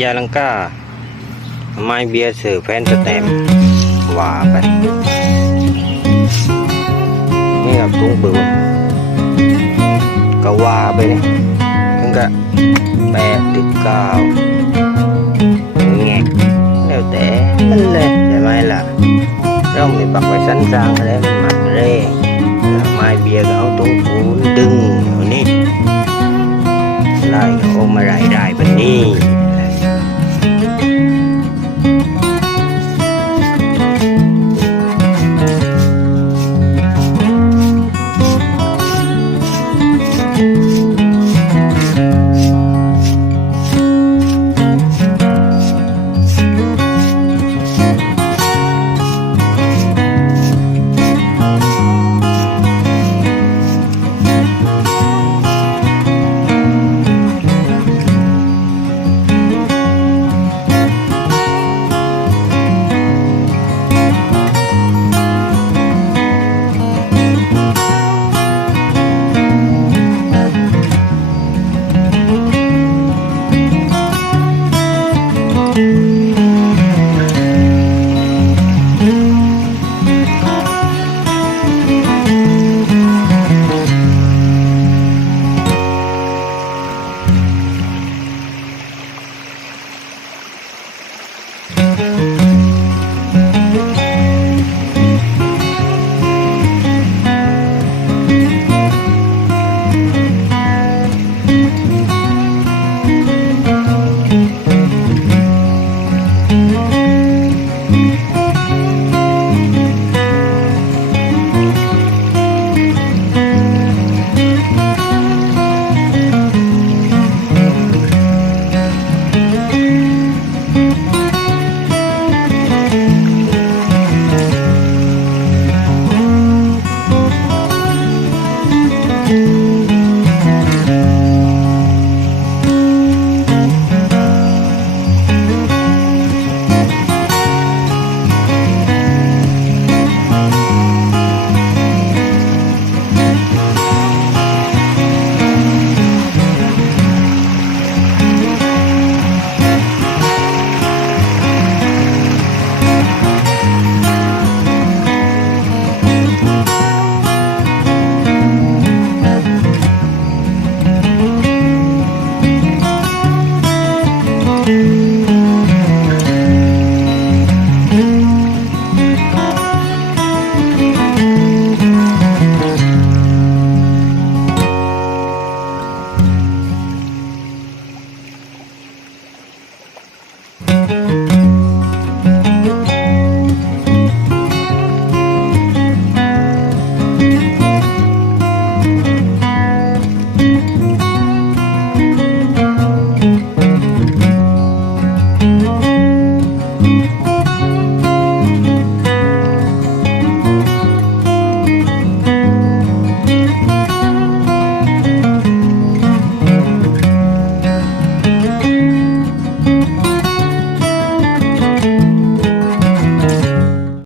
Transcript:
ยาลังกาไม้เบียร์สื่อแฟนสแตมว่าไปนี่กับกุ้งบึ้งก็ว่าไปนี่ถึงก็89แงะแล้วแต่มันเลยใช่ไหมล่ะเราไม่ปักไว้สั้นๆอะไรมันหมักเลย